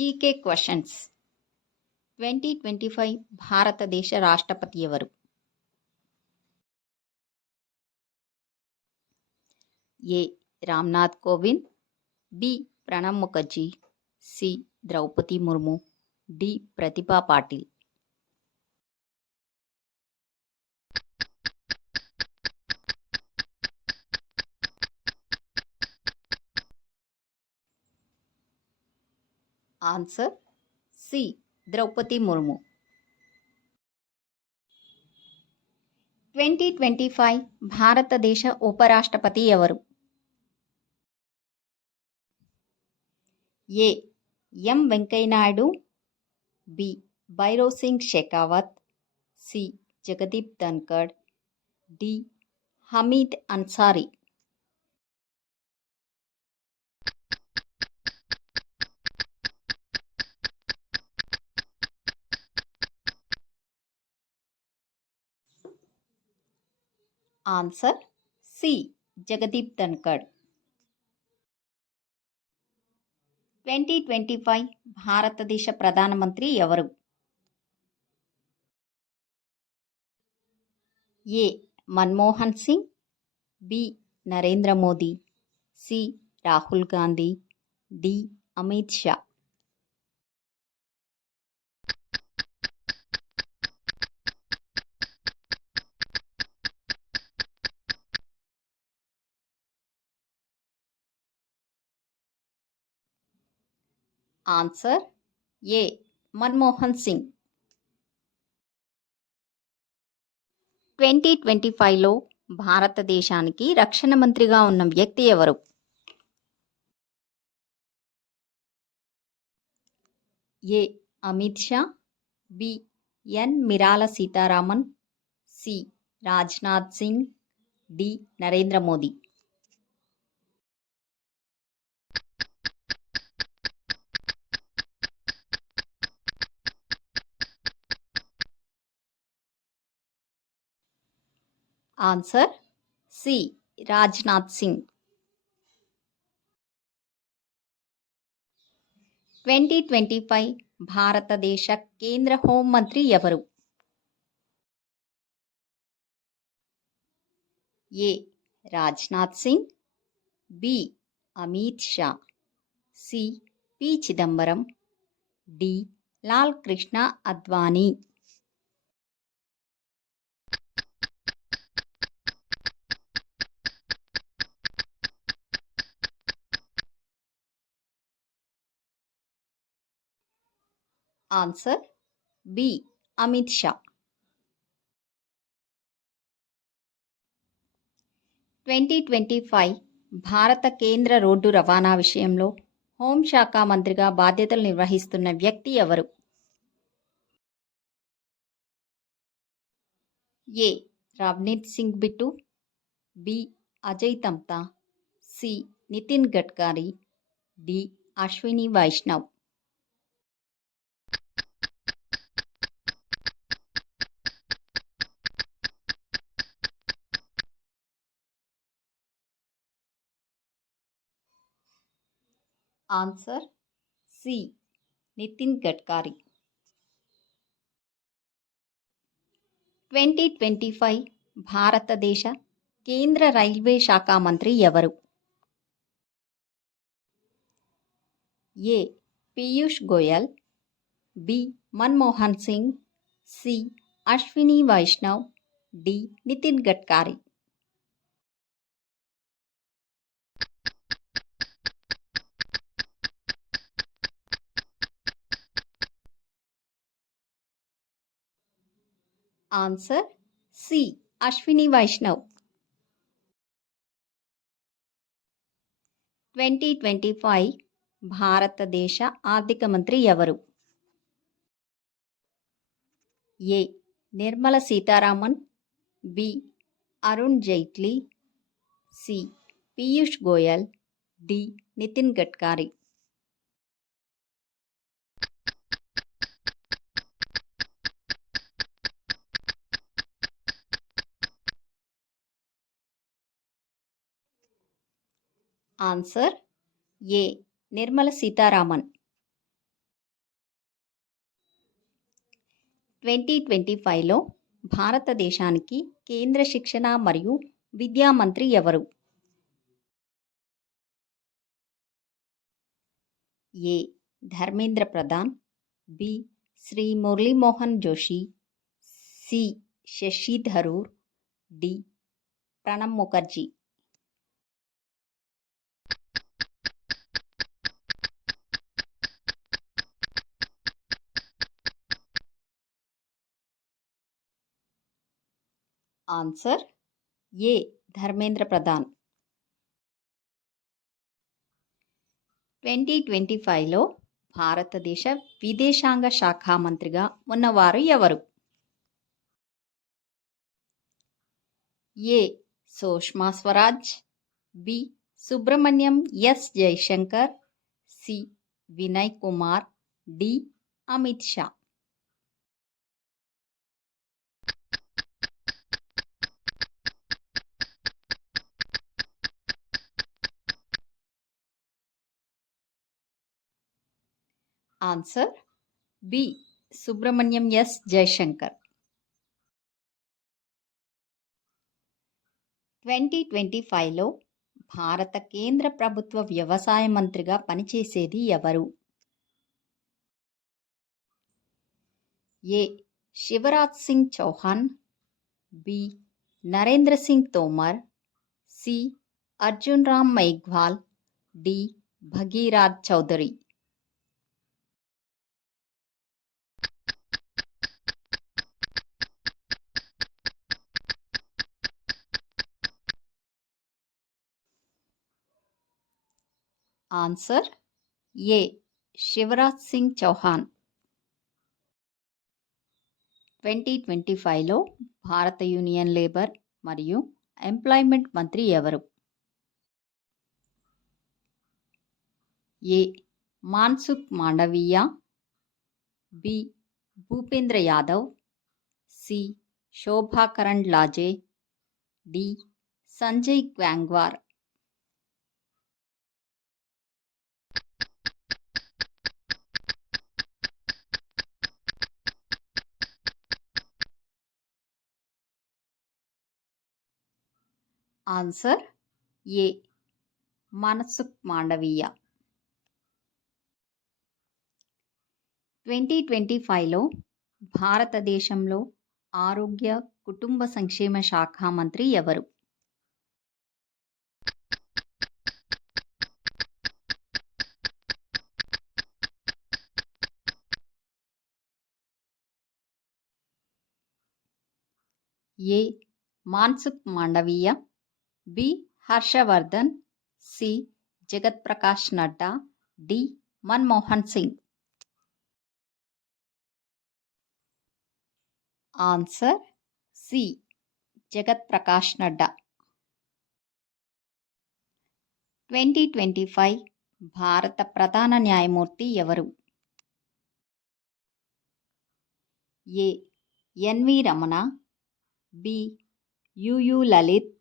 GK questions twenty twenty five భారతదేశ రాష్ట్రపతి ఎవరు? A. Ramnath Kovind. B. Pranab Mukherjee. C. Draupadi Murmu. D. Pratibha Patil. Answer C Draupadi Murmu twenty twenty five భారతదేశ ఉపరాష్ట్రపతి ఎవరు A M Venkaiah Naidu B Bhairon Singh Shekhawat C Jagdeep Dhankhar D Hamid Ansari answer C Jagdeep Dhankhar. Twenty twenty five భారతదేశ ప్రధానమంత్రి ఎవరు? A Manmohan Singh. B Narendra Modi. C Rahul Gandhi. D Amit Shah. Answer A. Manmohan Singh. Twenty twenty ఫైవ్లో భారతదేశానికి రక్షణ మంత్రిగా ఉన్న వ్యక్తి ఎవరు? A. Amit Shah. B. Nirmala Sitharaman. C. Rajnath Singh. D. Narendra Modi. Answer C Rajnath Singh twenty twenty five భారతదేశ కేంద్ర హోంమంత్రి ఎవరు A Rajnath Singh B Amit Shah C P Chidambaram D Lal Krishna Advani answer B Amit Shah twenty twenty five భారత కేంద్ర road రవాణా విషయంలో హోంశాఖ మంత్రిగా బాధ్యతలు నిర్వహిస్తున్న వ్యక్తి ఎవరు? A Ravneet Singh Bittu B Ajay Tamta C Nitin Gadkari D Ashwini Vaishnaw answer C. Nitin Gadkari. Twenty twenty five భారతదేశ కేంద్ర రైల్వే శాఖ మంత్రి ఎవరు? A. Piyush Goyal. B. Manmohan Singh. C. Ashwini Vaishnaw. D. Nitin Gadkari. Answer C Ashwini Vaishnaw twenty twenty five భారతదేశ ఆర్థిక మంత్రి ఎవరు A Nirmala Sitharaman B Arun Jaitley C Piyush Goyal D Nitin Gadkari answer A. Nirmala Sitharaman. Twenty twenty ఫైవ్లో భారతదేశానికి కేంద్ర శిక్షణ మరియు విద్యా మంత్రి ఎవరు? A. Dharmendra Pradhan. B. Shri Murali Mohan Joshi. C. Shashi Tharoor. D. Pranab Mukherjee. Answer A Dharmendra Pradhan. Twenty twenty ఫైవ్లో భారతదేశ విదేశాంగ శాఖ మంత్రిగా ఉన్నవారు ఎవరు? A Sushma Swaraj. B Subrahmanyam S Jaishankar C Vinay Kumar. D Amit Shah. Answer B Subrahmanyam S Jaishankar twenty twenty ఫైవ్లో భారత కేంద్ర ప్రభుత్వ వ్యవసాయ మంత్రిగా పనిచేసేది ఎవరు? A Shivraj Singh Chouhan B Narendra Singh Tomar C Arjun Ram Meghwal D Bhagiraj Chaudhary answer A Shivraj Singh Chouhan twenty twenty ఫైవ్లో భారత యూనియన్ లేబర్ మరియు ఎంప్లాయ్మెంట్ మంత్రి ఎవరు? A Mansukh Mandaviya B Bhupender Yadav C Shobha Karandlaje D Sanjay Gangwar answer A. మనసు Mandaviya. Twenty twenty ఫైవ్లో భారతదేశంలో ఆరోగ్య కుటుంబ సంక్షేమ శాఖ మంత్రి ఎవరు? A. Mansukh Mandaviya. B. Harsh Vardhan C. Jagat Prakash Nadda D. Manmohan Singh. Answer C. Jagat Prakash Nadda. Twenty twenty five భారత ప్రధాన న్యాయమూర్తి ఎవరు? A. N V Ramana B. U U Lalit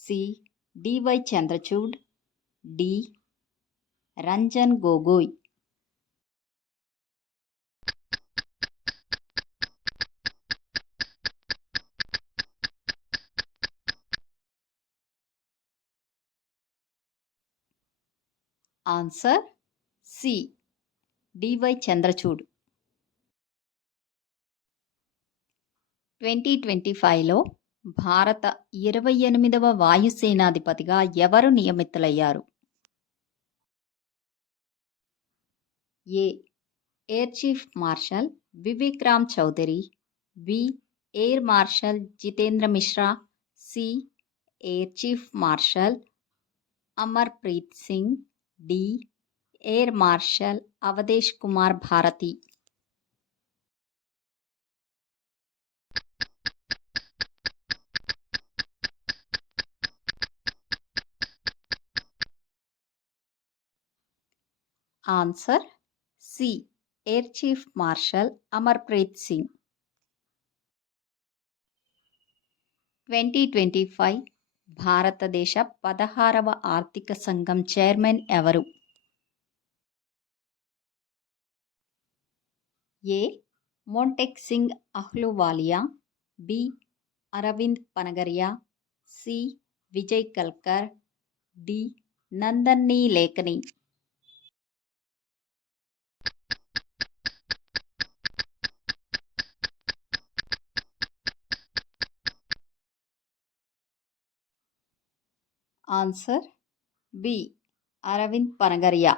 C. D Y Chandrachud. D. Ranjan Gogoi. Answer C. D Y Chandrachud. Twenty twenty ఫైవ్లో భారత ఇరవై ఎనిమిదవ వాయుసేనాధిపతిగా ఎవరు నియమితులయ్యారు? A. Air chief marshal Vivek Ram Chaudhari B. Air marshal Jitendra Mishra C. Air chief marshal Amarpreet Singh D. Air marshal Awadhesh Kumar Bharti. Answer C. Air chief marshal Amarpreet Singh. Twenty twenty five భారతదేశ పదహారవ ఆర్థిక సంఘం chairman ఎవరు? A. Montek Singh Ahluwalia. B. Arvind Panagariya. C. Vijay Kelkar. D. నందన్ని లేఖని. Answer B. Arvind Panagariya.